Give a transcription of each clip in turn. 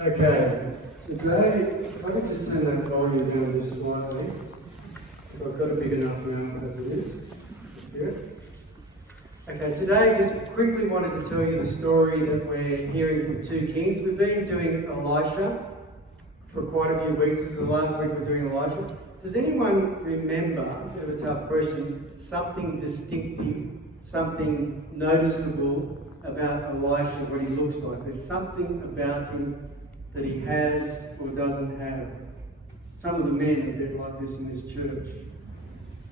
Okay, today, if I could just turn that volume down just slightly, so I've got it big enough now as it is. Good. Okay, today just quickly wanted to tell you the story that we're hearing from 2 Kings. We've been doing Elisha for quite a few weeks. This is the last week we're doing Elisha. Does anyone remember, I have a tough question, something distinctive, something noticeable about Elisha, what he looks like? There's something about him that he has or doesn't have. Some of the men are a bit like this in this church.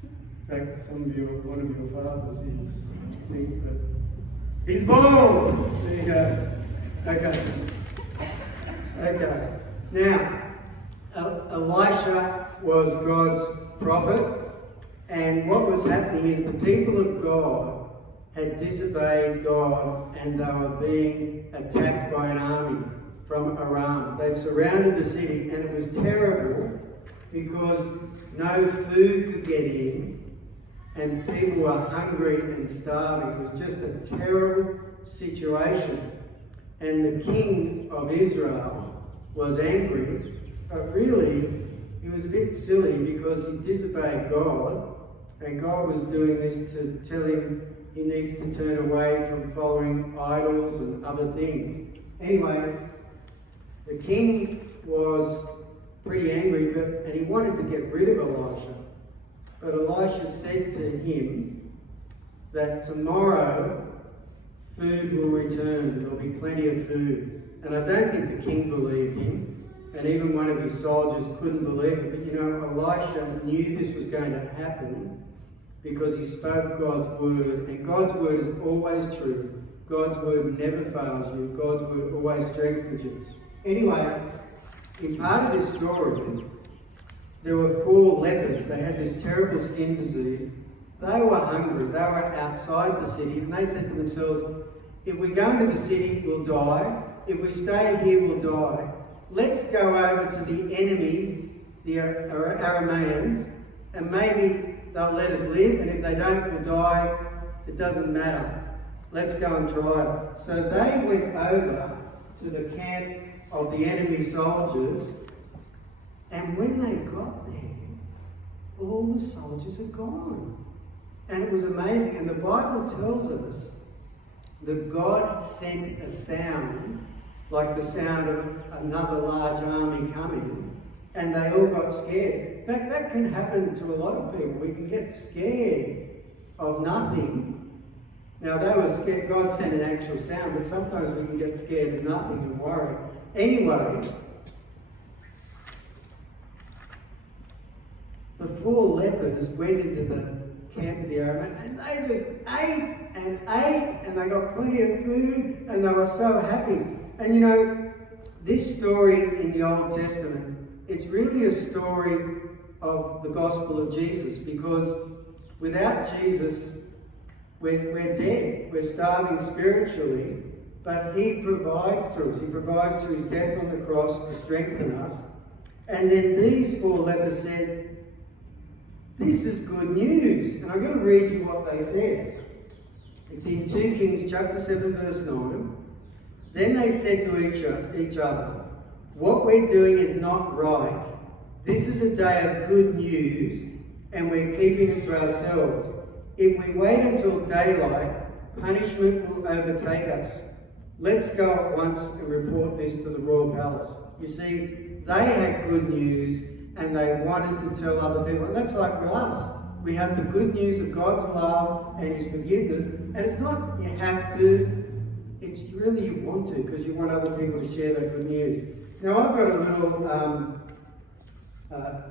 In fact, one of your fathers is, I think, but he's bald! There you go. Okay. Now, Elisha was God's prophet, and what was happening is the people of God had disobeyed God and they were being attacked by an army from Aram. They'd surrounded the city, and it was terrible because no food could get in and people were hungry and starving. It was just a terrible situation. And the king of Israel was angry, but really he was a bit silly because he disobeyed God, and God was doing this to tell him he needs to turn away from following idols and other things. Anyway, the king was pretty angry, and he wanted to get rid of Elisha. But Elisha said to him that tomorrow food will return, there'll be plenty of food. And I don't think the king believed him, and even one of his soldiers couldn't believe it. But you know, Elisha knew this was going to happen because he spoke God's word, and God's word is always true. God's word never fails you. God's word always strengthens you. Anyway, in part of this story, there were 4 lepers. They had this terrible skin disease. They were hungry. They were outside the city, and they said to themselves, if we go into the city, we'll die. If we stay here, we'll die. Let's go over to the enemies, the Arameans, and maybe they'll let us live, and if they don't, we'll die. It doesn't matter. Let's go and try it. So they went over to the camp of the enemy soldiers, and when they got there, all the soldiers had gone. And it was amazing. And the Bible tells us that God sent a sound, like the sound of another large army coming, and they all got scared. In fact, that can happen to a lot of people. We can get scared of nothing. Now, they were scared. God sent an actual sound, but sometimes we can get scared of nothing and worry. Anyway, the 4 lepers went into the camp of the Arameans, and they just ate, and they got plenty of food, and they were so happy. And you know, this story in the Old Testament, it's really a story of the gospel of Jesus, because without Jesus, we're dead. We're starving spiritually, but he provides through us. He provides through his death on the cross to strengthen us. And then these 4 lepers said, this is good news. And I'm going to read you what they said. It's in 2 Kings chapter 7 verse 9. Then they said to each other, what we're doing is not right. This is a day of good news, and we're keeping it to ourselves. If we wait until daylight, punishment will overtake us. Let's go at once and report this to the royal palace. You see, they had good news and they wanted to tell other people. And that's like with us. We have the good news of God's love and his forgiveness. And it's not you have to, it's really you want to, because you want other people to share that good news. Now I've got a little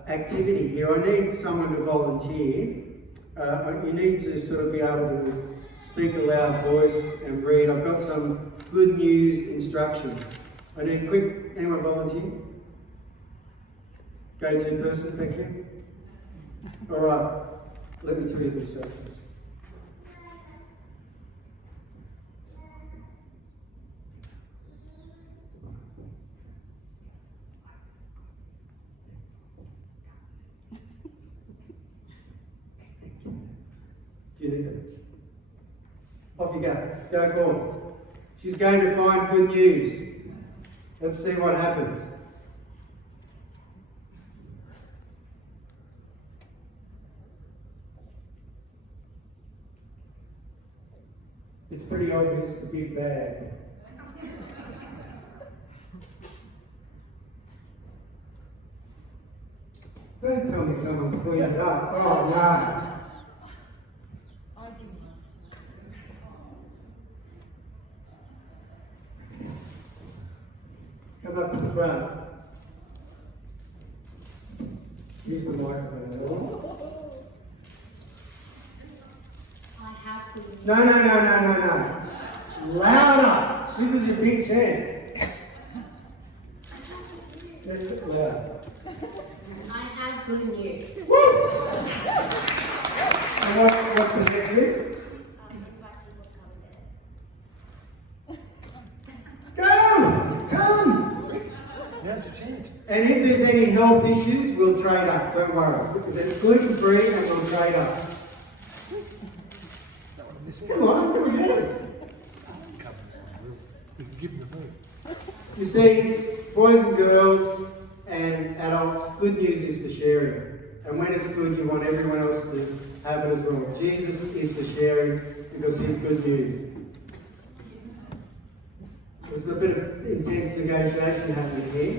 activity here. I need someone to volunteer. You need to sort of be able to speak a loud voice and read. I've got some good news instructions. I need quick, anyone volunteer? Go-to person, thank you. All right, let me tell you the instructions. Do you need that? Off you go. Go forward. She's going to find good news. Let's see what happens. It's pretty obvious the big bag. Don't tell me someone's cleaned it up. Oh no. Come up to the front. Use the microphone. No. Louder. This is your big chance. Let's get louder. I have good news. Woo! And what's the next bit? Come! Now's your chance. And if there's any health issues, we'll trade up. Don't worry. If it's gluten free, and we'll trade up. Come on, come and get it. Give him the food. You see, boys and girls and adults, good news is for sharing. And when it's good, you want everyone else to have it as well. Jesus is for sharing because he's good news. There's a bit of intense negotiation happening here.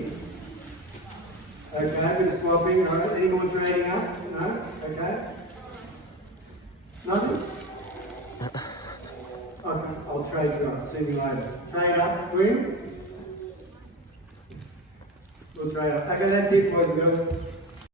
Okay, a bit of swapping. All right, any more trading up? No? Okay. Nothing? Okay, I'll trade you up. See you later. Trade up, will you? We'll trade up. Okay, that's it, boys and girls.